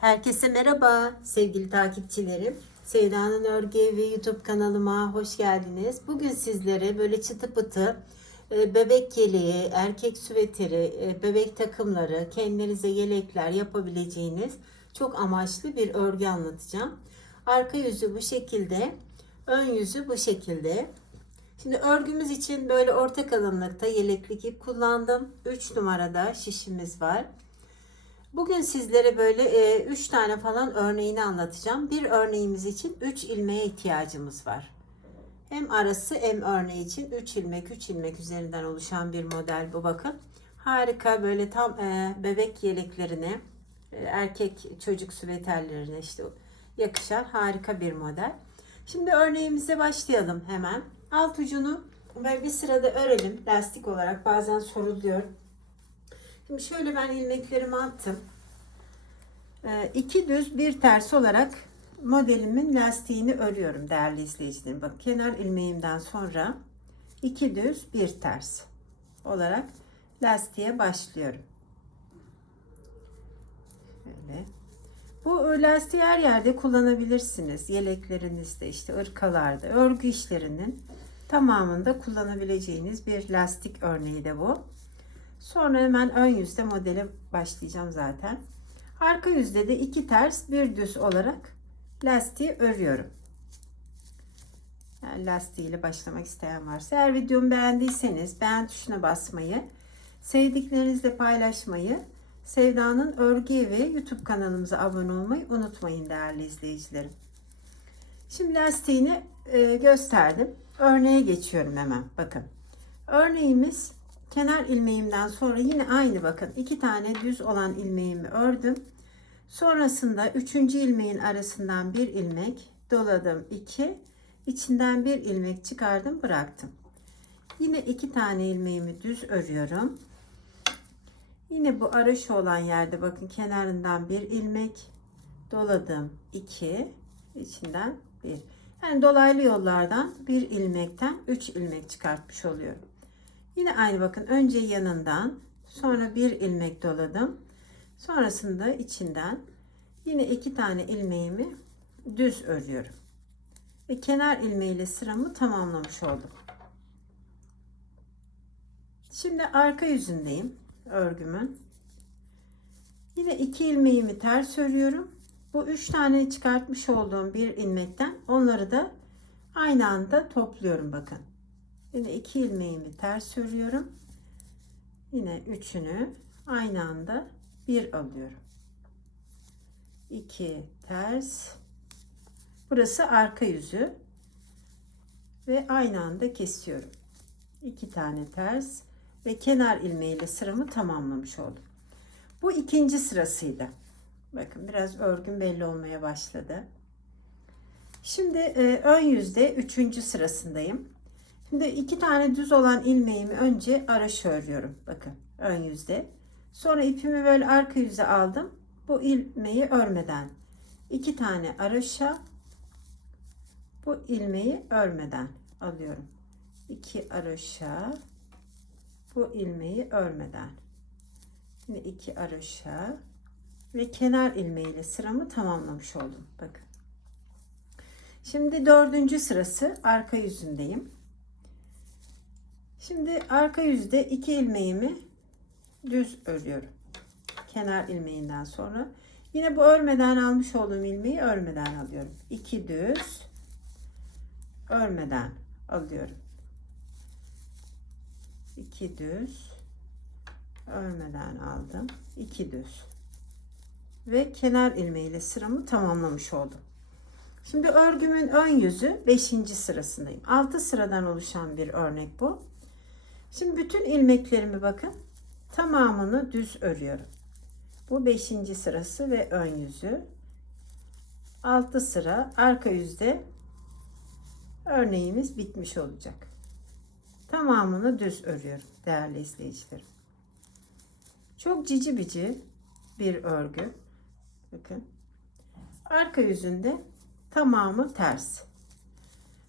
Herkese merhaba sevgili takipçilerim. Sevda'nın Örgü Evi YouTube kanalıma hoş geldiniz. Bugün sizlere böyle çıtı pıtı e, bebek yeleği, erkek süveteri, e, bebek takımları, kendinize yelekler yapabileceğiniz çok amaçlı bir örgü anlatacağım. Arka yüzü bu şekilde, ön yüzü bu şekilde. Şimdi örgümüz için böyle orta kalınlıkta yeleklik ip kullandım. 3 numarada şişimiz var. Bugün sizlere böyle 3 tane falan örneğini anlatacağım. Bir örneğimiz için 3 ilmeğe ihtiyacımız var. Hem arası hem örneği için 3 ilmek 3 ilmek üzerinden oluşan bir model bu bakın. Harika böyle tam e, bebek yeleklerine, e, erkek çocuk süveterlerine işte yakışan harika bir model. Şimdi örneğimize başlayalım hemen. Alt ucunu böyle bir sırada örelim lastik olarak bazen soruluyor. Şimdi şöyle ben ilmeklerimi attım. Ee, iki düz bir ters olarak modelimin lastiğini örüyorum değerli izleyicilerim. Bak kenar ilmeğimden sonra iki düz bir ters olarak lastiğe başlıyorum. Şöyle. Bu lastiği her yerde kullanabilirsiniz. Yeleklerinizde işte ırkalarda, örgü işlerinin tamamında kullanabileceğiniz bir lastik örneği de bu. Sonra hemen ön yüzde modele başlayacağım zaten. Arka yüzde de iki ters bir düz olarak lastiği örüyorum. Yani lastiğiyle başlamak isteyen varsa eğer videomu beğendiyseniz beğen tuşuna basmayı, sevdiklerinizle paylaşmayı, Sevda'nın Örgü Evi YouTube kanalımıza abone olmayı unutmayın değerli izleyicilerim. Şimdi lastiğini e, gösterdim. Örneğe geçiyorum hemen. Bakın. Örneğimiz kenar ilmeğimden sonra yine aynı bakın. iki tane düz olan ilmeğimi ördüm. Sonrasında üçüncü ilmeğin arasından bir ilmek doladım. iki içinden bir ilmek çıkardım bıraktım. Yine iki tane ilmeğimi düz örüyorum. Yine bu araş olan yerde bakın kenarından bir ilmek doladım. 2 içinden bir. Yani dolaylı yollardan bir ilmekten 3 ilmek çıkartmış oluyorum. Yine aynı bakın önce yanından sonra bir ilmek doladım. Sonrasında içinden yine iki tane ilmeğimi düz örüyorum. Ve kenar ilmeğiyle sıramı tamamlamış oldum. Şimdi arka yüzündeyim örgümün. Yine iki ilmeğimi ters örüyorum. Bu üç tane çıkartmış olduğum bir ilmekten onları da aynı anda topluyorum bakın. Yine iki ilmeğimi ters örüyorum. Yine üçünü aynı anda bir alıyorum. 2 ters. Burası arka yüzü. Ve aynı anda kesiyorum. 2 tane ters ve kenar ilmeğiyle sıramı tamamlamış oldum. Bu ikinci sırasıydı. Bakın biraz örgün belli olmaya başladı. Şimdi e, ön yüzde üçüncü sırasındayım. Şimdi iki tane düz olan ilmeğimi önce araş örüyorum. Bakın ön yüzde. Sonra ipimi böyle arka yüze aldım. Bu ilmeği örmeden. iki tane araşa bu ilmeği örmeden alıyorum. İki araşa bu ilmeği örmeden. Yine iki araşa ve kenar ilmeğiyle sıramı tamamlamış oldum. Bakın. Şimdi dördüncü sırası arka yüzündeyim. Şimdi arka yüzde iki ilmeğimi düz örüyorum. Kenar ilmeğinden sonra. Yine bu örmeden almış olduğum ilmeği örmeden alıyorum. İki düz örmeden alıyorum. İki düz örmeden aldım. İki düz ve kenar ilmeğiyle sıramı tamamlamış oldum. Şimdi örgümün ön yüzü 5. sırasındayım. 6 sıradan oluşan bir örnek bu. Şimdi bütün ilmeklerimi bakın tamamını düz örüyorum. Bu 5. sırası ve ön yüzü. 6 sıra arka yüzde örneğimiz bitmiş olacak. Tamamını düz örüyorum değerli izleyicilerim. Çok cici bici bir örgü. Bakın. Arka yüzünde tamamı ters.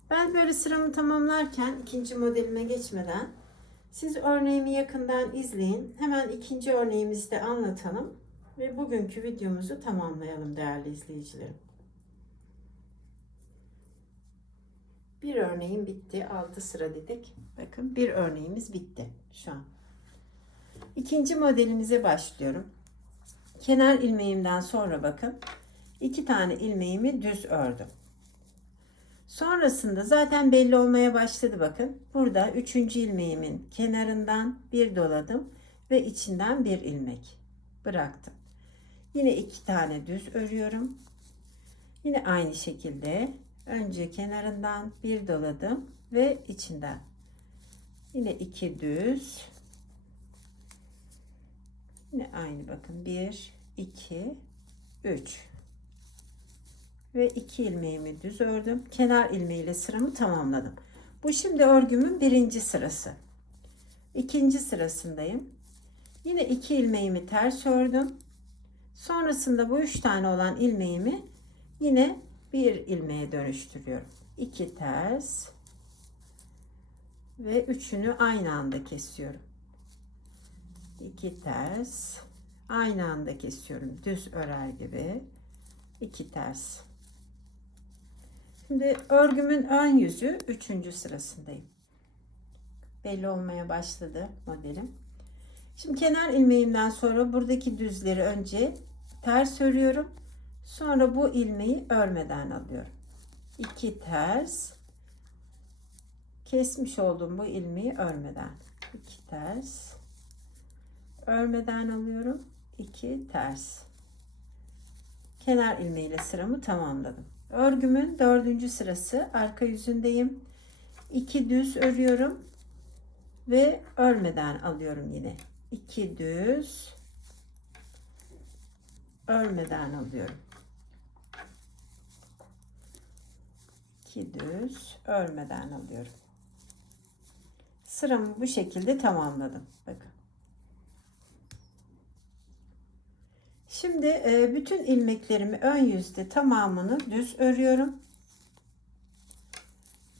Ben böyle sıramı tamamlarken ikinci modelime geçmeden siz örneğimi yakından izleyin. Hemen ikinci örneğimizi de anlatalım. Ve bugünkü videomuzu tamamlayalım değerli izleyicilerim. Bir örneğim bitti. 6 sıra dedik. Bakın bir örneğimiz bitti şu an. İkinci modelimize başlıyorum. Kenar ilmeğimden sonra bakın iki tane ilmeğimi düz ördüm. Sonrasında zaten belli olmaya başladı bakın. Burada üçüncü ilmeğimin kenarından bir doladım ve içinden bir ilmek bıraktım. Yine iki tane düz örüyorum. Yine aynı şekilde önce kenarından bir doladım ve içinden yine iki düz yine aynı bakın 1 2 3 ve iki ilmeğimi düz ördüm kenar ilmeğiyle sıramı tamamladım bu şimdi örgümün birinci sırası ikinci sırasındayım yine iki ilmeğimi ters ördüm sonrasında bu üç tane olan ilmeğimi yine bir ilmeğe dönüştürüyorum. 2 ters ve üçünü aynı anda kesiyorum. 2 ters aynı anda kesiyorum. Düz örer gibi. 2 ters. Şimdi örgümün ön yüzü 3. sırasındayım. Belli olmaya başladı modelim. Şimdi kenar ilmeğimden sonra buradaki düzleri önce ters örüyorum. Sonra bu ilmeği örmeden alıyorum. 2 ters kesmiş olduğum bu ilmeği örmeden 2 ters örmeden alıyorum. 2 ters kenar ilmeğiyle sıramı tamamladım. Örgümün dördüncü sırası arka yüzündeyim. 2 düz örüyorum ve örmeden alıyorum yine. 2 düz örmeden alıyorum. 2 düz örmeden alıyorum. Sıramı bu şekilde tamamladım. Bakın. Şimdi e, bütün ilmeklerimi ön yüzde tamamını düz örüyorum.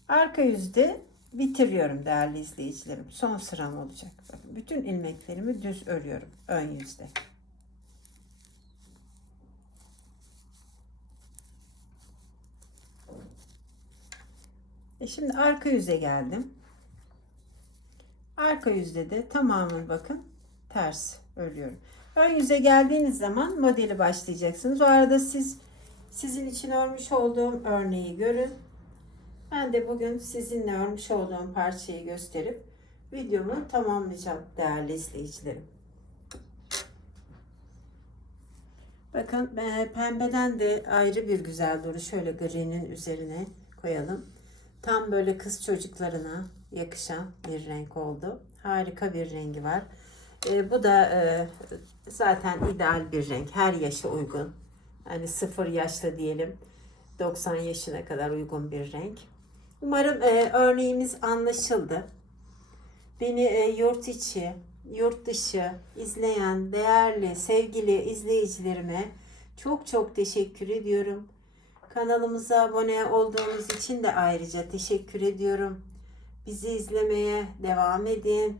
Arka yüzde bitiriyorum değerli izleyicilerim. Son sıram olacak. Bakın bütün ilmeklerimi düz örüyorum ön yüzde. E şimdi arka yüze geldim. Arka yüzde de tamamen bakın ters örüyorum. Ön yüze geldiğiniz zaman modeli başlayacaksınız. O arada siz sizin için örmüş olduğum örneği görün. Ben de bugün sizinle örmüş olduğum parçayı gösterip videomu tamamlayacağım değerli izleyicilerim. Bakın e, pembeden de ayrı bir güzel duruş. Şöyle gri'nin üzerine koyalım. Tam böyle kız çocuklarına yakışan bir renk oldu. Harika bir rengi var. E, bu da e, zaten ideal bir renk. Her yaşa uygun. Hani sıfır yaşta diyelim 90 yaşına kadar uygun bir renk. Umarım e, örneğimiz anlaşıldı. Beni e, yurt içi, yurt dışı izleyen değerli, sevgili izleyicilerime çok çok teşekkür ediyorum. Kanalımıza abone olduğunuz için de ayrıca teşekkür ediyorum. Bizi izlemeye devam edin.